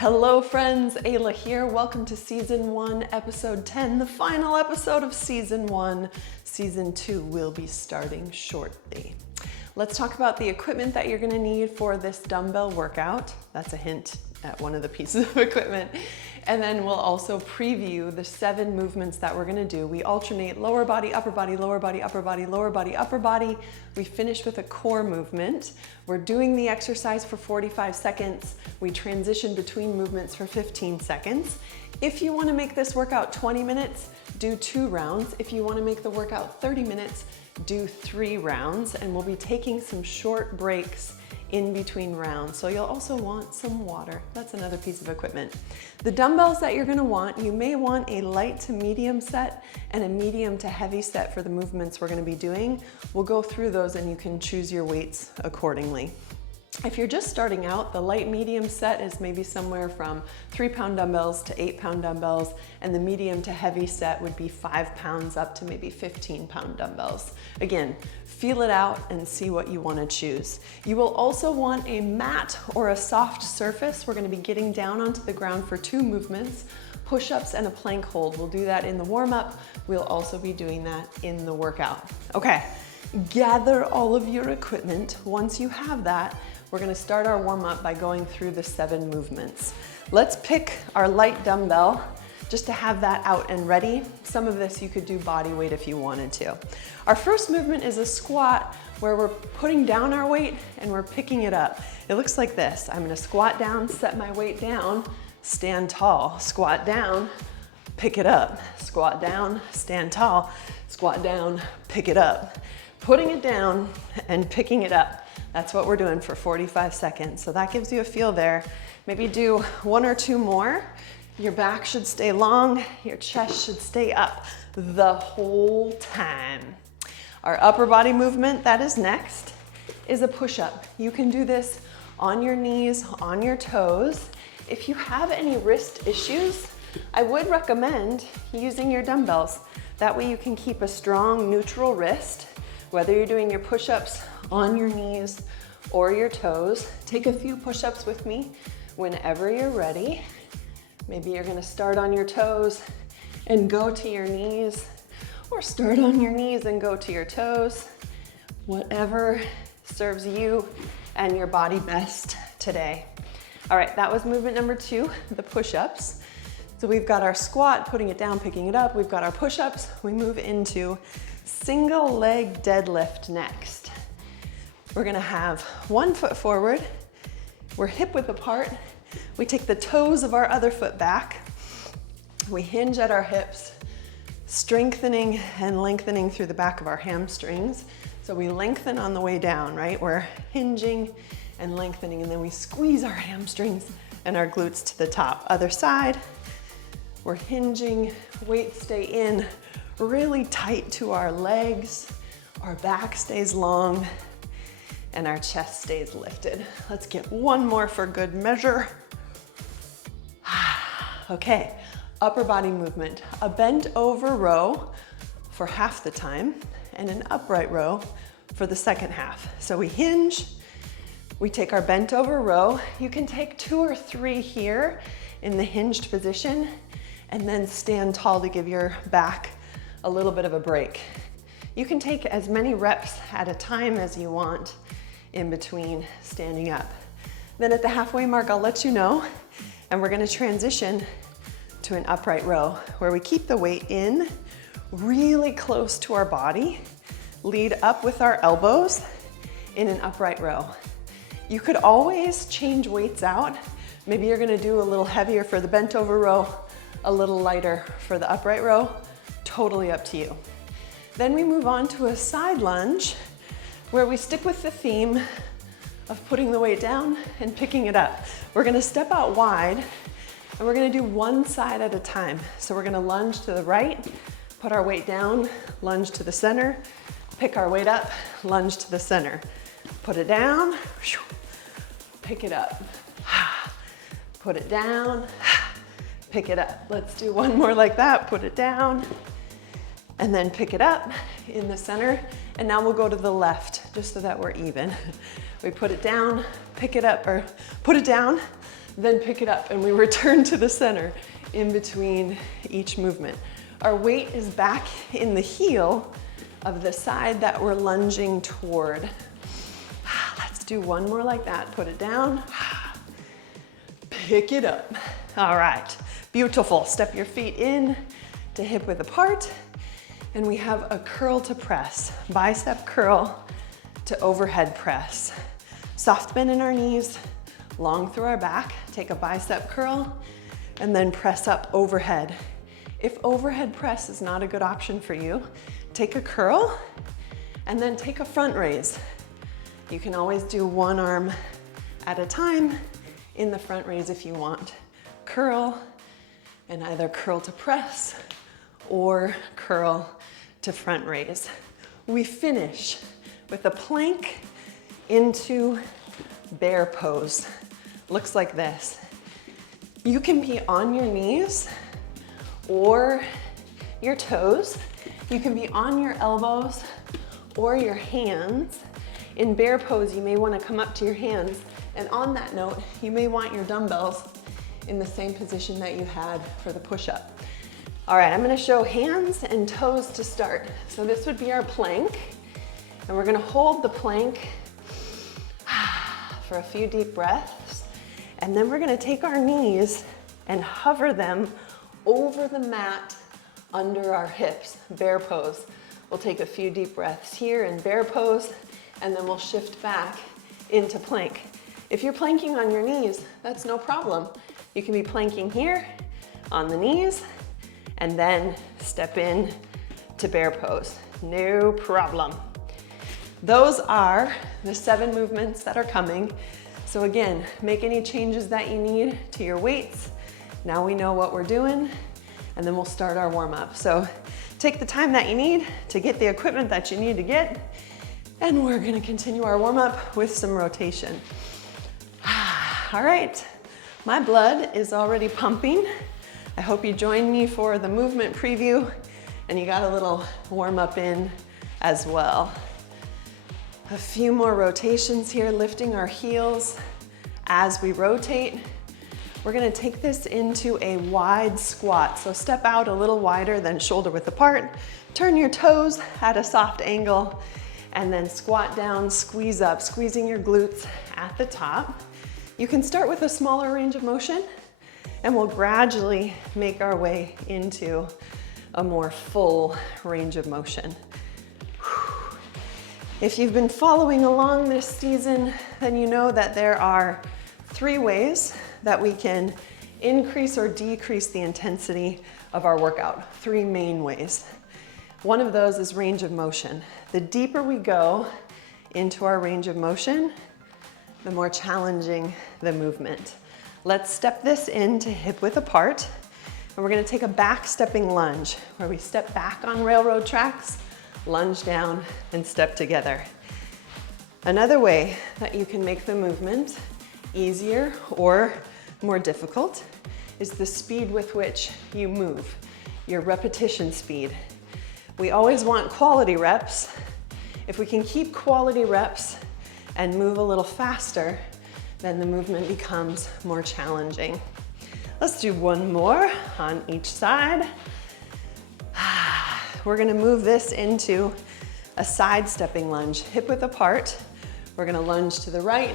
Hello friends, Ayla here. Welcome to Season 1, Episode 10, the final episode of Season 1. Season 2 will be starting shortly. Let's talk about the equipment that you're gonna need for this dumbbell workout. That's a hint at one of the pieces of equipment. And then we'll also preview the 7 movements that we're gonna do. We alternate lower body, upper body, lower body, upper body, lower body, upper body. We finish with a core movement. We're doing the exercise for 45 seconds. We transition between movements for 15 seconds. If you wanna make this workout 20 minutes, do 2 rounds. If you wanna make the workout 30 minutes, do 3 rounds. And we'll be taking some short breaks in between rounds. So you'll also want some water. That's another piece of equipment. The dumbbells that you're gonna want, you may want a light to medium set and a medium to heavy set for the movements we're gonna be doing. We'll go through those and you can choose your weights accordingly. If you're just starting out, the light medium set is maybe somewhere from 3-pound dumbbells to 8-pound dumbbells, and the medium to heavy set would be 5 pounds up to maybe 15-pound dumbbells. Again, feel it out and see what you want to choose. You will also want a mat or a soft surface. We're going to be getting down onto the ground for 2 movements, push-ups and a plank hold. We'll do that in the warm-up. We'll also be doing that in the workout. Okay, gather all of your equipment. Once you have that, we're gonna start our warm-up by going through the 7 movements. Let's pick our light dumbbell just to have that out and ready. Some of this you could do body weight if you wanted to. Our first movement is a squat where we're putting down our weight and we're picking it up. It looks like this. I'm gonna squat down, set my weight down, stand tall, squat down, pick it up, squat down, stand tall, squat down, pick it up. Putting it down and picking it up. That's what we're doing for 45 seconds. So that gives you a feel there. Maybe do 1 or 2 more. Your back should stay long. Your chest should stay up the whole time. Our upper body movement that is next is a push-up. You can do this on your knees, on your toes. If you have any wrist issues, I would recommend using your dumbbells. That way you can keep a strong neutral wrist, whether you're doing your push-ups on your knees or your toes. Take a few push-ups with me whenever you're ready. Maybe you're gonna start on your toes and go to your knees, or start on your knees and go to your toes. Whatever serves you and your body best today. All right, that was movement number 2, the push-ups. So we've got our squat, putting it down, picking it up. We've got our push-ups. We move into single leg deadlift next. We're gonna have 1 foot forward. We're hip width apart. We take the toes of our other foot back. We hinge at our hips, strengthening and lengthening through the back of our hamstrings. So we lengthen on the way down, right? We're hinging and lengthening, and then we squeeze our hamstrings and our glutes to the top. Other side, we're hinging, weight stay in, really tight to our legs. Our back stays long and our chest stays lifted. Let's get 1 more for good measure. Okay, upper body movement. A bent over row for half the time and an upright row for the second half. So we hinge, we take our bent over row. You can take 2 or 3 here in the hinged position and then stand tall to give your back a little bit of a break. You can take as many reps at a time as you want in between standing up. Then at the halfway mark, I'll let you know, and we're gonna transition to an upright row where we keep the weight in really close to our body, lead up with our elbows in an upright row. You could always change weights out. Maybe you're gonna do a little heavier for the bent over row, a little lighter for the upright row. Totally up to you. Then we move on to a side lunge where we stick with the theme of putting the weight down and picking it up. We're gonna step out wide and we're gonna do 1 side at a time. So we're gonna lunge to the right, put our weight down, lunge to the center, pick our weight up, lunge to the center. Put it down, pick it up. Put it down, pick it up. Let's do 1 more like that. Put it down, and then pick it up in the center. And now we'll go to the left, just so that we're even. We put it down, pick it up, or put it down, then pick it up, and we return to the center in between each movement. Our weight is back in the heel of the side that we're lunging toward. Let's do one more like that. Put it down. Pick it up. All right, beautiful. Step your feet in to hip width apart, and we have a curl to press, bicep curl to overhead press. Soft bend in our knees, long through our back. Take a bicep curl, and then press up overhead. If overhead press is not a good option for you, take a curl, and then take a front raise. You can always do one arm at a time in the front raise if you want. Curl, and either curl to press or curl to front raise. We finish with a plank into bear pose. Looks like this. You can be on your knees or your toes. You can be on your elbows or your hands. In bear pose, you may want to come up to your hands, and on that note, you may want your dumbbells in the same position that you had for the push-up. All right, I'm gonna show hands and toes to start. So this would be our plank, and we're gonna hold the plank for a few deep breaths, and then we're gonna take our knees and hover them over the mat under our hips, bear pose. We'll take a few deep breaths here in bear pose, and then we'll shift back into plank. If you're planking on your knees, that's no problem. You can be planking here on the knees and then step in to bear pose. No problem. Those are the 7 movements that are coming. So again, make any changes that you need to your weights. Now we know what we're doing, and then we'll start our warm-up. So take the time that you need to get the equipment that you need to get, and we're gonna continue our warm-up with some rotation. All right, my blood is already pumping. I hope you joined me for the movement preview, and you got a little warm-up in as well. A few more rotations here, lifting our heels as we rotate. We're gonna take this into a wide squat. So step out a little wider than shoulder width apart, turn your toes at a soft angle, and then squat down, squeeze up, squeezing your glutes at the top. You can start with a smaller range of motion, and we'll gradually make our way into a more full range of motion. If you've been following along this season, then you know that there are 3 ways that we can increase or decrease the intensity of our workout. 3 main ways. One of those is range of motion. The deeper we go into our range of motion, the more challenging the movement. Let's step this into hip width apart, and we're gonna take a back stepping lunge, where we step back on railroad tracks, lunge down, and step together. Another way that you can make the movement easier or more difficult is the speed with which you move, your repetition speed. We always want quality reps. If we can keep quality reps and move a little faster, then the movement becomes more challenging. Let's do one more on each side. We're gonna move this into a side stepping lunge, hip width apart. We're gonna lunge to the right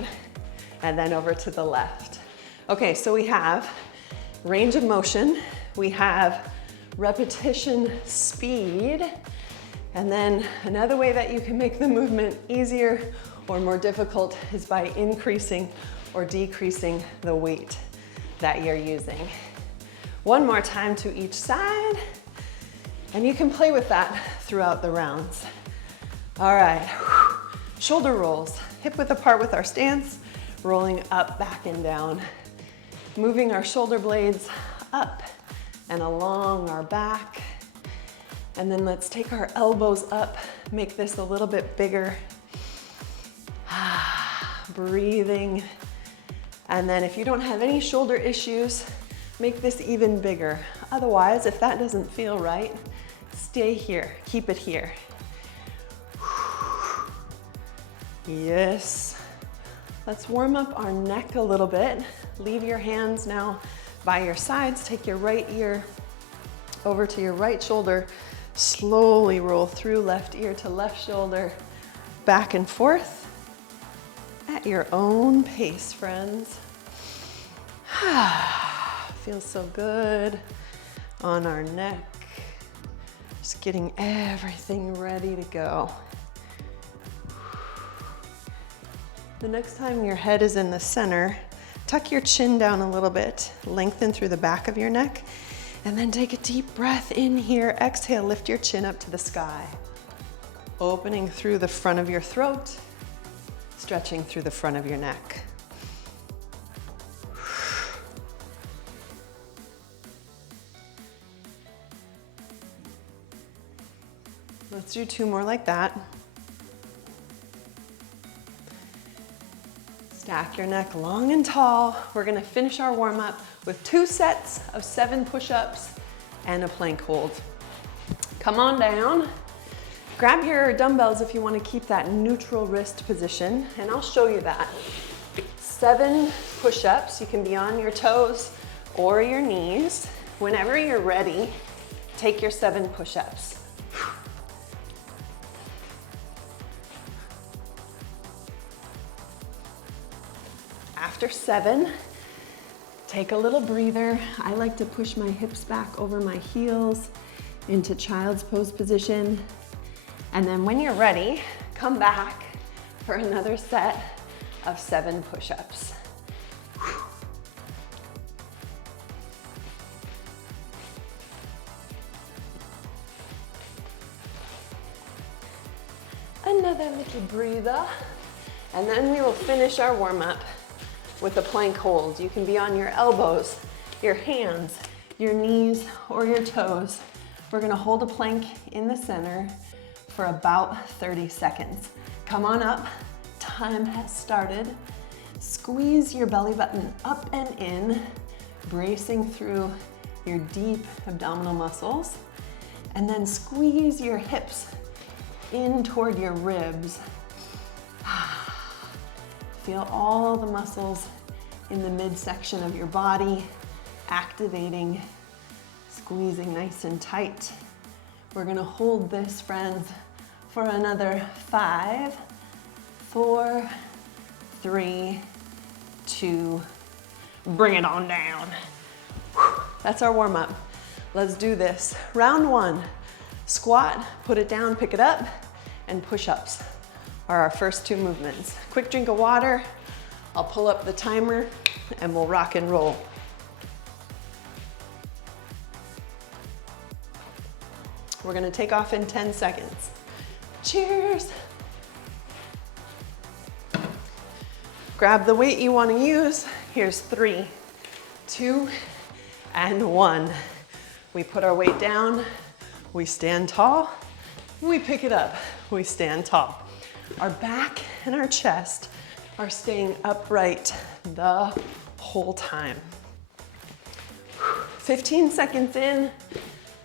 and then over to the left. Okay, so we have range of motion, we have repetition speed, and then another way that you can make the movement easier or more difficult is by increasing or decreasing the weight that you're using. One more time to each side, and you can play with that throughout the rounds. All right, shoulder rolls, hip width apart with our stance, rolling up, back, and down. Moving our shoulder blades up and along our back. And then let's take our elbows up, make this a little bit bigger. Breathing. And then if you don't have any shoulder issues, make this even bigger. Otherwise, if that doesn't feel right, stay here, keep it here. Yes. Let's warm up our neck a little bit. Leave your hands now by your sides. Take your right ear over to your right shoulder. Slowly roll through left ear to left shoulder, back and forth at your own pace, friends. Feels so good on our neck. Just getting everything ready to go. The next time your head is in the center, tuck your chin down a little bit, lengthen through the back of your neck, and then take a deep breath in here. Exhale, lift your chin up to the sky. Opening through the front of your throat, stretching through the front of your neck. Let's do 2 more like that. Stack your neck long and tall. We're gonna finish our warm-up with 2 sets of 7 push-ups and a plank hold. Come on down. Grab your dumbbells if you wanna keep that neutral wrist position, and I'll show you that. 7 push-ups. You can be on your toes or your knees. Whenever you're ready, take your 7 push-ups. After 7, take a little breather. I like to push my hips back over my heels into child's pose position. And then when you're ready, come back for another set of 7 push-ups. Another little breather. And then we will finish our warm-up with a plank hold. You can be on your elbows, your hands, your knees, or your toes. We're gonna hold a plank in the center for about 30 seconds. Come on up, time has started. Squeeze your belly button up and in, bracing through your deep abdominal muscles. And then squeeze your hips in toward your ribs. Feel all the muscles in the midsection of your body activating, squeezing nice and tight. We're gonna hold this, friends, for another 5, 4, 3, 2, bring it on down. That's our warm-up. Let's do this. Round 1, squat, put it down, pick it up, and push-ups are our first 2 movements. Quick drink of water. I'll pull up the timer and we'll rock and roll. We're gonna take off in 10 seconds. Cheers. Grab the weight you wanna use. Here's 3, 2, and 1. We put our weight down, we stand tall, we pick it up, we stand tall. Our back and our chest are staying upright the whole time. 15 seconds in,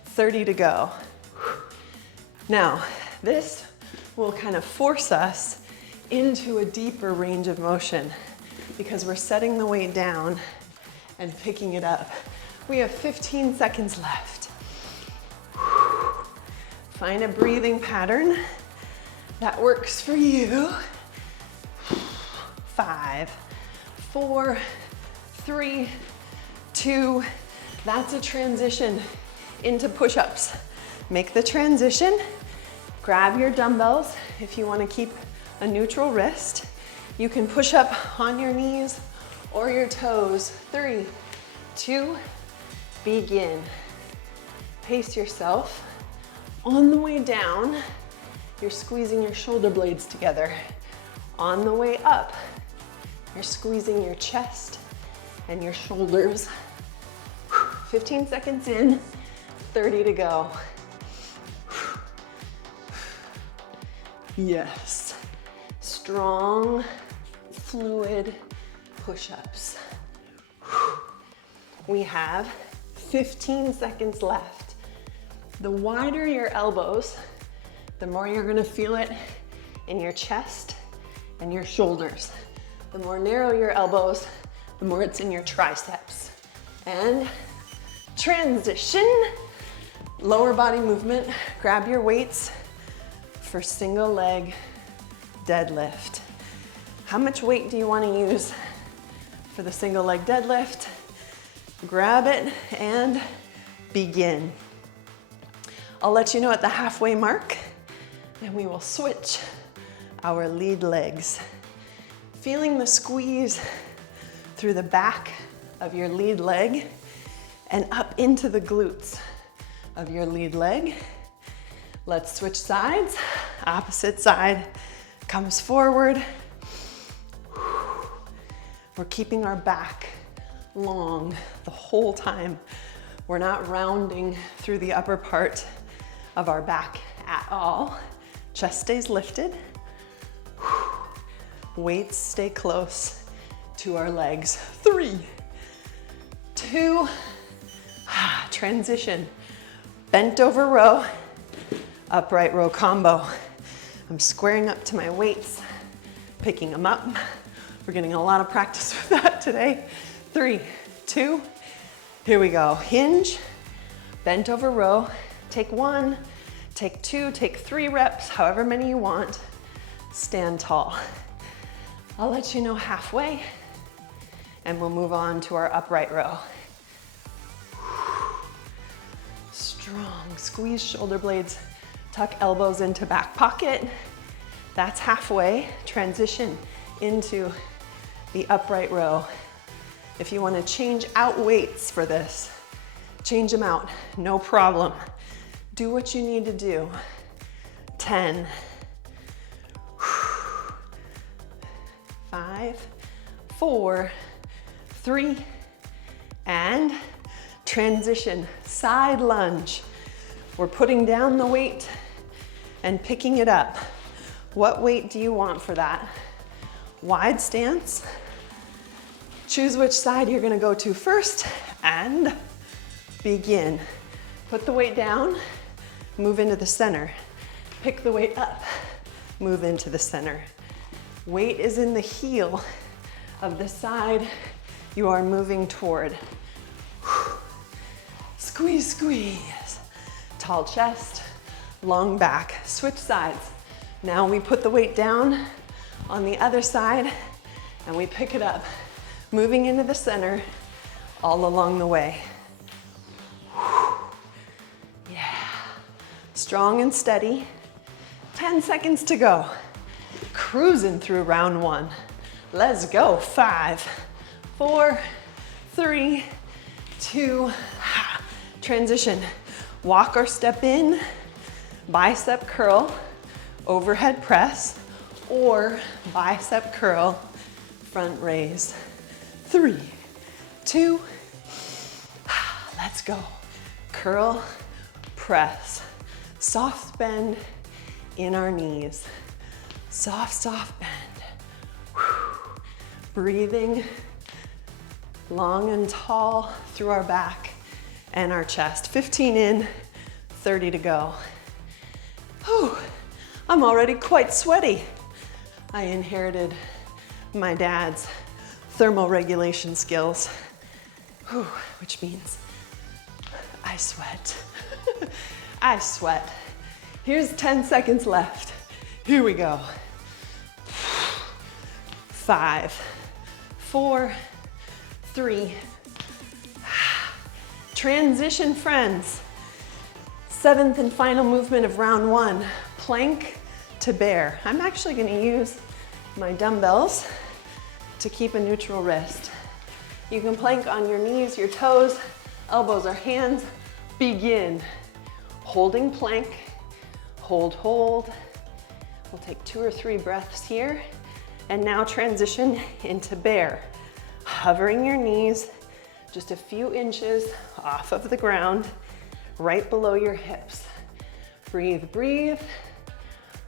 30 to go. Now, this will kind of force us into a deeper range of motion because we're setting the weight down and picking it up. We have 15 seconds left. Find a breathing pattern that works for you. 5, 4, 3, 2. That's a transition into push-ups. Make the transition. Grab your dumbbells if you want to keep a neutral wrist. You can push up on your knees or your toes. 3, 2, begin. Pace yourself. On the way down, you're squeezing your shoulder blades together. On the way up, you're squeezing your chest and your shoulders. 15 seconds in, 30 to go. Yes. Strong, fluid push-ups. We have 15 seconds left. The wider your elbows, the more you're gonna feel it in your chest and your shoulders. The more narrow your elbows, the more it's in your triceps. And transition, lower body movement. Grab your weights for single leg deadlift. How much weight do you want to use for the single leg deadlift? Grab it and begin. I'll let you know at the halfway mark, and we will switch our lead legs. Feeling the squeeze through the back of your lead leg and up into the glutes of your lead leg. Let's switch sides. Opposite side comes forward. We're keeping our back long the whole time. We're not rounding through the upper part of our back at all. Chest stays lifted. Weights stay close to our legs. 3, 2, transition. Bent over row, upright row combo. I'm squaring up to my weights, picking them up. We're getting a lot of practice with that today. 3, 2, here we go. Hinge, bent over row. Take 1, take 2, take 3 reps, however many you want. Stand tall. I'll let you know halfway, and we'll move on to our upright row. Strong, squeeze shoulder blades, tuck elbows into back pocket. That's halfway. Transition into the upright row. If you want to change out weights for this, change them out, no problem. Do what you need to do. 10, 5, 4, 3, and transition, side lunge. We're putting down the weight and picking it up. What weight do you want for that? Wide stance. Choose which side you're gonna go to first and begin. Put the weight down, move into the center. Pick the weight up, move into the center. Weight is in the heel of the side you are moving toward. Squeeze, squeeze. Tall chest, long back. Switch sides. Now we put the weight down on the other side and we pick it up, moving into the center all along the way. Yeah. Strong and steady. 10 seconds to go. Cruising through round 1. Let's go. 5, 4, 3, 2, transition. Walk or step in, bicep curl, overhead press, or bicep curl, front raise. 3, 2, let's go. Curl, press, soft bend in our knees. Soft, soft bend. Breathing long and tall through our back and our chest. 15 in, 30 to go. Whew, I'm already quite sweaty. I inherited my dad's thermoregulation skills, which means I sweat. I sweat. Here's 10 seconds left. Here we go. 5, 4, 3. Transition, friends. 7th and final movement of round 1, plank to bear. I'm actually going to use my dumbbells to keep a neutral wrist. You can plank on your knees, your toes, elbows or hands. Begin. Holding plank. Hold, hold. We'll take 2 or 3 breaths here. And now transition into bear. Hovering your knees just a few inches off of the ground, right below your hips. Breathe, breathe.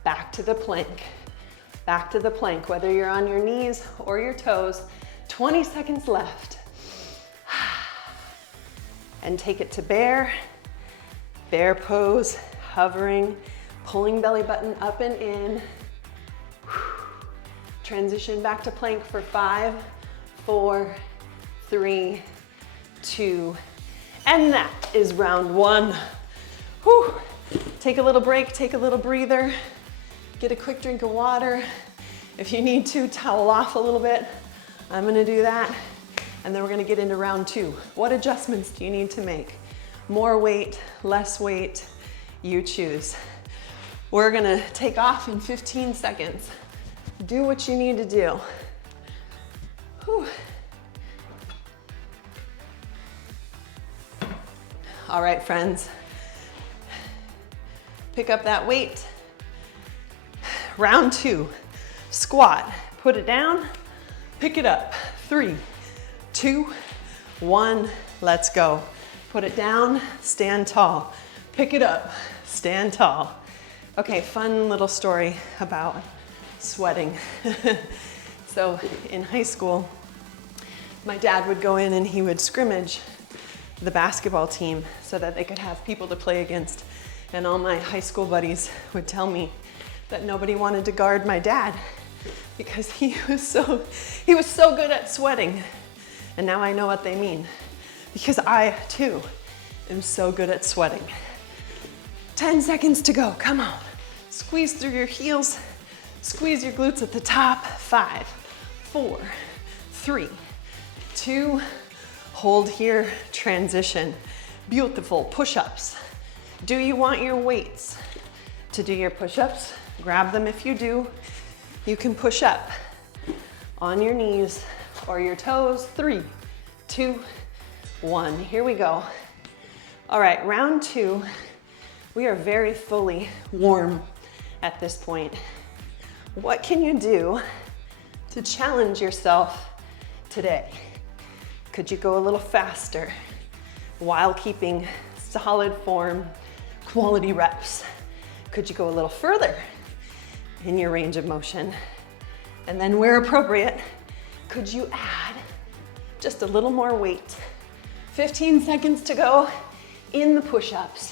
Back to the plank. Back to the plank, whether you're on your knees or your toes. 20 seconds left. And take it to bear. Bear pose, hovering, pulling belly button up and in. Transition back to plank for 5, 4, 3, 2, and that is round 1. Whew. Take a little break, take a little breather, get a quick drink of water. If you need to, towel off a little bit. I'm gonna do that. And then we're gonna get into round 2. What adjustments do you need to make? More weight, less weight, you choose. We're gonna take off in 15 seconds. Do what you need to do. Whew. All right, friends. Pick up that weight. Round 2, squat. Put it down, pick it up. 3, 2, 1, let's go. Put it down, stand tall. Pick it up, stand tall. Okay, fun little story about sweating. So in high school, my dad would go in and he would scrimmage the basketball team so that they could have people to play against. And all my high school buddies would tell me that nobody wanted to guard my dad because he was so good at sweating. And now I know what they mean, because I too am so good at sweating. 10 seconds to go, come on. Squeeze through your heels, squeeze your glutes at the top. 5, 4, 3, 2, hold here, transition. Beautiful, push-ups. Do you want your weights to do your push-ups? Grab them if you do. You can push up on your knees or your toes. 3, 2, 1, here we go. All right, round 2. We are very fully warm at this point. What can you do to challenge yourself today? Could you go a little faster while keeping solid form, quality reps? Could you go a little further in your range of motion? And then where appropriate, could you add just a little more weight? 15 seconds to go in the push-ups.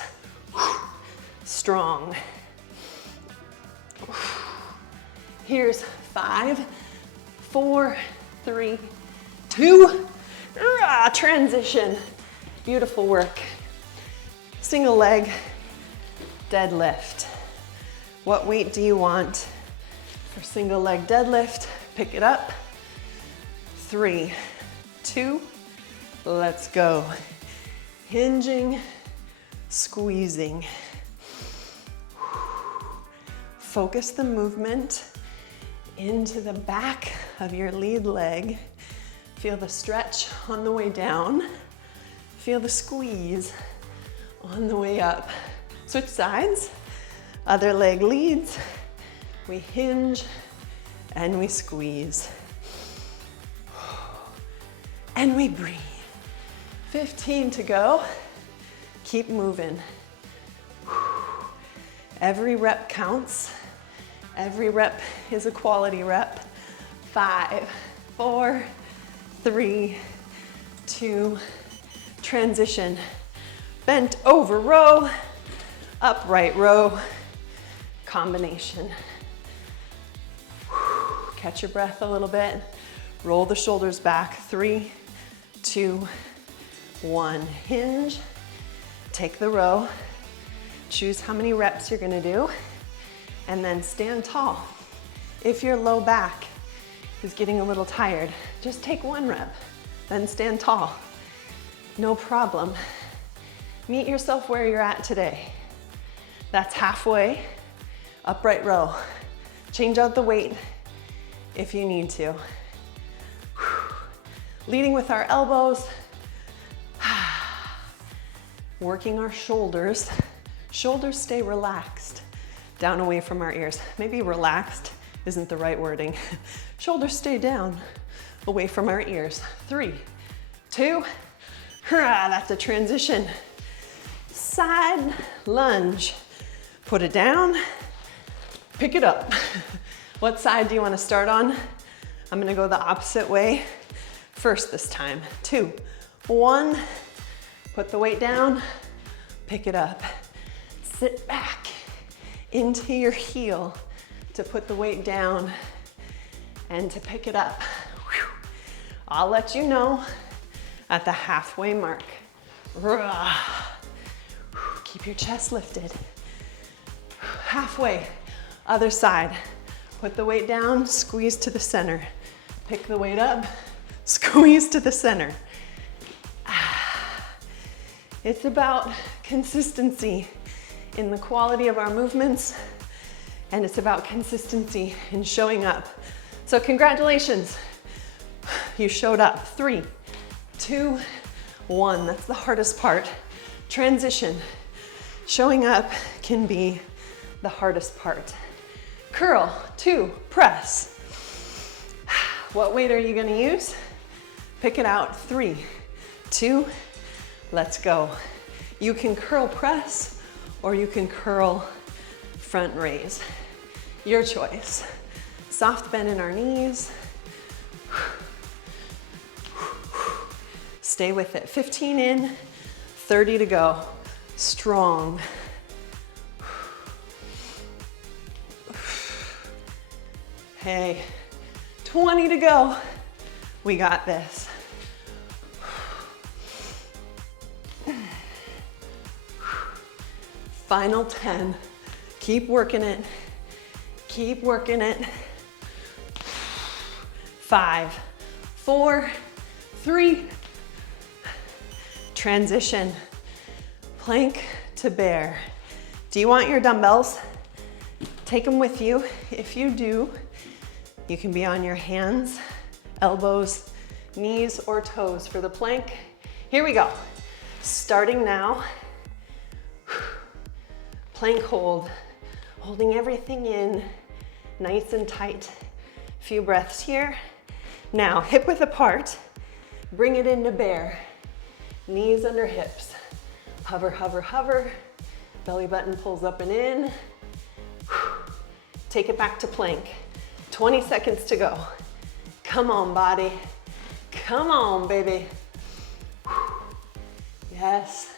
Strong. Here's 5, 4, 3, 2, transition. Beautiful work. Single leg deadlift. What weight do you want for single leg deadlift? Pick it up. 3, 2, let's go. Hinging, squeezing. Focus the movement into the back of your lead leg. Feel the stretch on the way down. Feel the squeeze on the way up. Switch sides. Other leg leads. We hinge and we squeeze. And we breathe. 15 to go. Keep moving. Every rep counts. Every rep is a quality rep. 5, 4, 3, 2, transition. Bent over row, upright row, combination. Catch your breath a little bit. Roll the shoulders back. 3, 2, 1. Hinge. Take the row. Choose how many reps you're gonna do, and then stand tall. If your low back is getting a little tired, just take 1 rep, then stand tall. No problem. Meet yourself where you're at today. That's halfway, upright row. Change out the weight if you need to. Leading with our elbows, working our shoulders. Shoulders stay relaxed, down away from our ears. Maybe relaxed isn't the right wording. Shoulders stay down, away from our ears. 3, 2, that's a transition. Side lunge. Put it down, pick it up. What side do you want to start on? I'm gonna go the opposite way first this time. 2, 1, put the weight down, pick it up. Sit back into your heel to put the weight down and to pick it up. I'll let you know at the halfway mark. Keep your chest lifted. Halfway, other side. Put the weight down, squeeze to the center. Pick the weight up, squeeze to the center. It's about consistency in the quality of our movements, and it's about consistency in showing up. So congratulations, you showed up. 3, 2, 1. That's the hardest part. Transition. Showing up can be the hardest part. Curl, 2, press. What weight are you gonna use? Pick it out. 3, 2, let's go. You can curl press or you can curl front raise. Your choice. Soft bend in our knees. Stay with it. 15 in, 30 to go. Strong. Hey, 20 to go. We got this. Final 10. Keep working it. Keep working it. 5, 4, 3. Transition. Plank to bear. Do you want your dumbbells? Take them with you. If you do, you can be on your hands, elbows, knees, or toes for the plank. Here we go. Starting now. Plank hold, holding everything in, nice and tight. Few breaths here. Now, hip width apart, bring it into bear. Knees under hips. Hover, hover, hover. Belly button pulls up and in. Take it back to plank. 20 seconds to go. Come on, body. Come on, baby. Yes.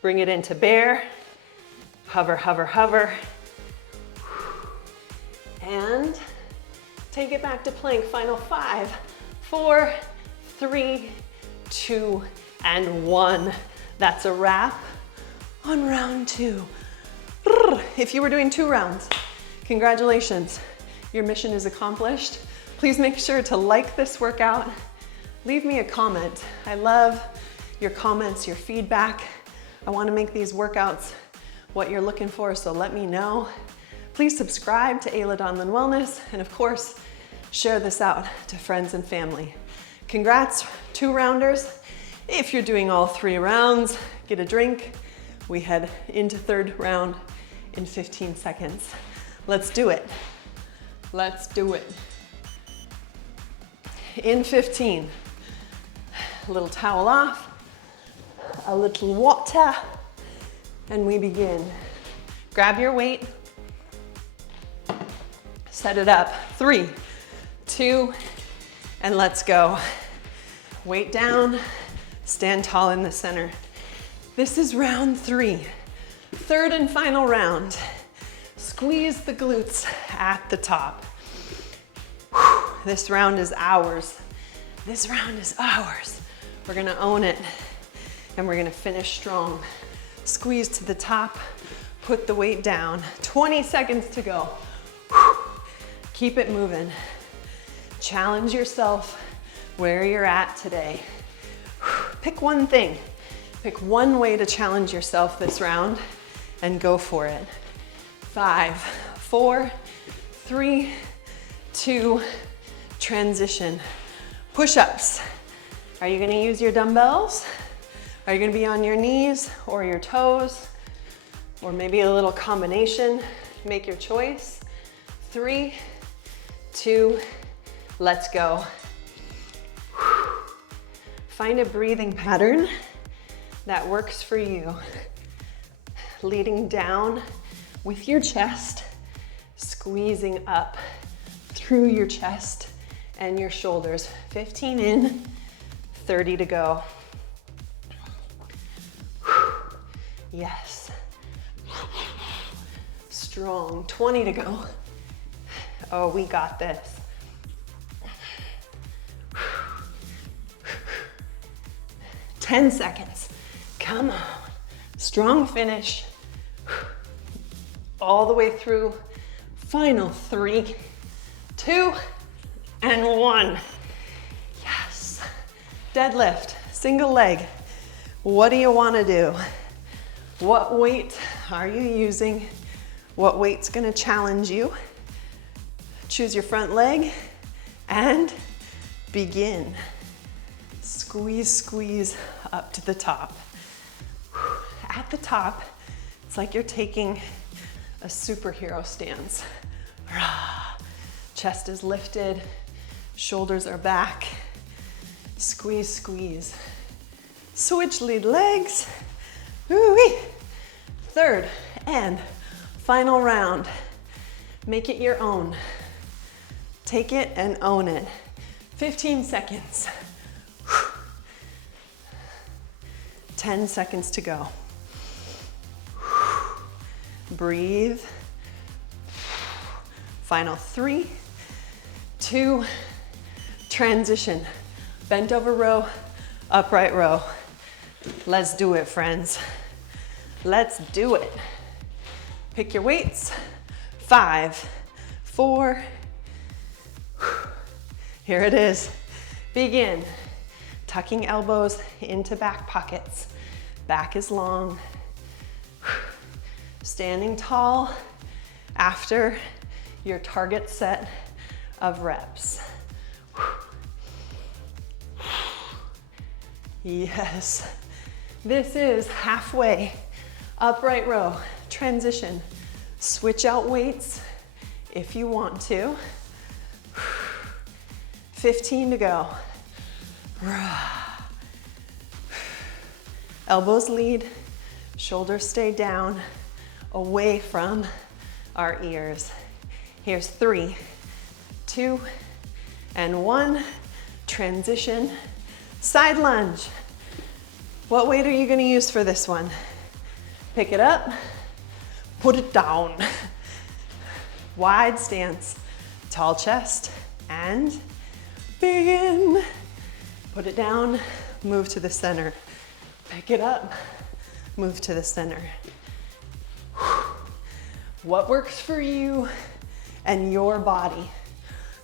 Bring it into bear. Hover, hover, hover. And take it back to plank. Final 5, 4, 3, 2, and 1. That's a wrap on round 2. If you were doing 2 rounds, congratulations. Your mission is accomplished. Please make sure to like this workout. Leave me a comment. I love your comments, your feedback. I want to make these workouts what you're looking for, so let me know. Please subscribe to Ayla Donlin Wellness, and of course, share this out to friends and family. Congrats, 2 rounders. If you're doing all 3 rounds, get a drink. We head into 3rd round in 15 seconds. Let's do it. Let's do it. In 15, a little towel off, a little water, and we begin. Grab your weight, set it up. 3, 2, and let's go. Weight down, stand tall in the center. This is round 3, 3rd and final round. Squeeze the glutes at the top. This round is ours. This round is ours. We're gonna own it, and we're gonna finish strong. Squeeze to the top, put the weight down. 20 seconds to go. Keep it moving. Challenge yourself where you're at today. Pick one thing. Pick one way to challenge yourself this round and go for it. 5, 4, 3, 2, transition. Push-ups. Are you gonna use your dumbbells? Are you gonna be on your knees or your toes? Or maybe a little combination? Make your choice. 3, 2, let's go. Find a breathing pattern that works for you. Leading down with your chest, squeezing up through your chest and your shoulders. 15 in, 30 to go. Yes. Strong. 20 to go. Oh, we got this. 10 seconds. Come on. Strong finish. All the way through. Final 3, 2, and 1. Yes. Deadlift, single leg. What do you want to do? What weight are you using? What weight's going to challenge you? Choose your front leg and begin. Squeeze, squeeze up to the top. At the top, it's like you're taking a superhero stance. Chest is lifted, shoulders are back. Squeeze, squeeze. Switch lead legs. Woo-wee. Third and final round. Make it your own. Take it and own it. 15 seconds. 10 seconds to go. Breathe. Final 3, 2, transition. Bent over row, upright row. Let's do it, friends. Let's do it. Pick your weights. 5, 4. Here it is. Begin. Tucking elbows into back pockets. Back is long. Standing tall after your target set of reps. Yes. This is halfway upright row transition. Switch out weights if you want to. 15 to go. Elbows lead, shoulders stay down, away from our ears. Here's 3, 2, and 1. Transition, side lunge. What weight are you going to use for this one? Pick it up, put it down. Wide stance, tall chest, and begin. Put it down, move to the center. Pick it up, move to the center. What works for you and your body?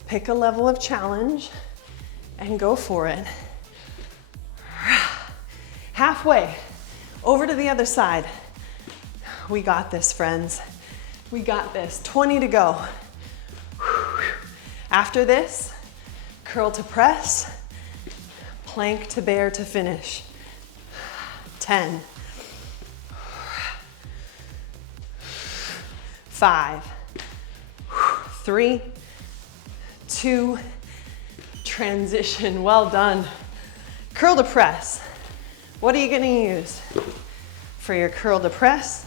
Pick a level of challenge and go for it. Halfway, over to the other side. We got this, friends. We got this. 20 to go. After this, curl to press, plank to bear to finish. 10, 5, 3, 2, transition. Well done. Curl to press. What are you going to use for your curl to press?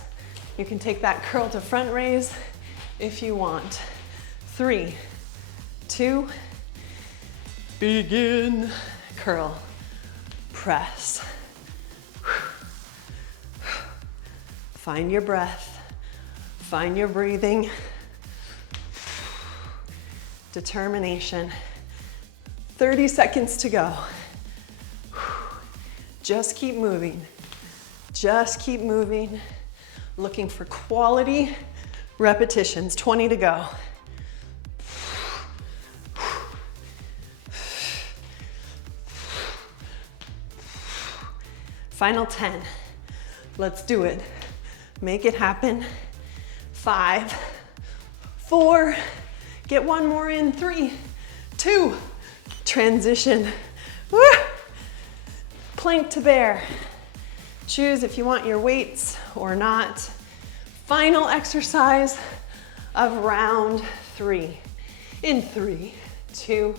You can take that curl to front raise if you want. 3, 2, begin. Curl, press. Find your breath, find your breathing. Determination. 30 seconds to go. Just keep moving. Just keep moving. Looking for quality repetitions. 20 to go. Final 10. Let's do it. Make it happen. 5, 4, get one more in. 3, 2, transition. Woo! Plank to bear. Choose if you want your weights or not. Final exercise of round 3. In 3, 2,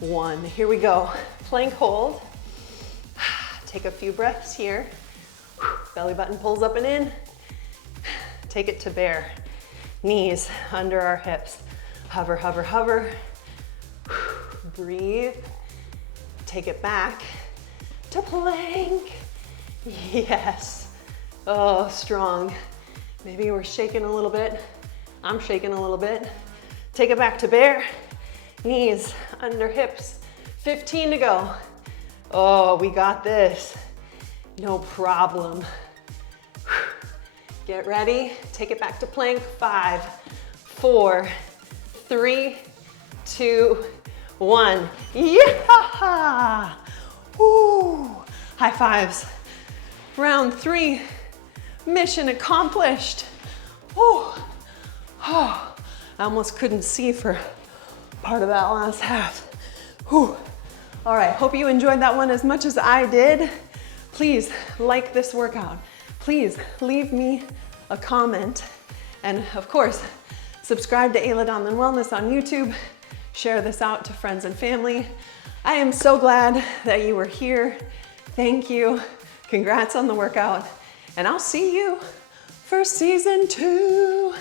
1. Here we go. Plank hold. Take a few breaths here. Belly button pulls up and in. Take it to bear. Knees under our hips. Hover, hover, hover. Breathe. Take it back to plank. Yes. Oh, strong. Maybe we're shaking a little bit. I'm shaking a little bit. Take it back to bear. Knees under hips. 15 to go. Oh, we got this. No problem. Get ready, take it back to plank. 5, 4, 3, 2, 1. Yeah! Woo! High fives. Round 3, mission accomplished. Oh, oh, I almost couldn't see for part of that last half. Whew. All right, hope you enjoyed that one as much as I did. Please like this workout. Please leave me a comment. And of course, subscribe to Ayla Donlin Wellness on YouTube. Share this out to friends and family. I am so glad that you were here. Thank you. Congrats on the workout. And I'll see you for season 2.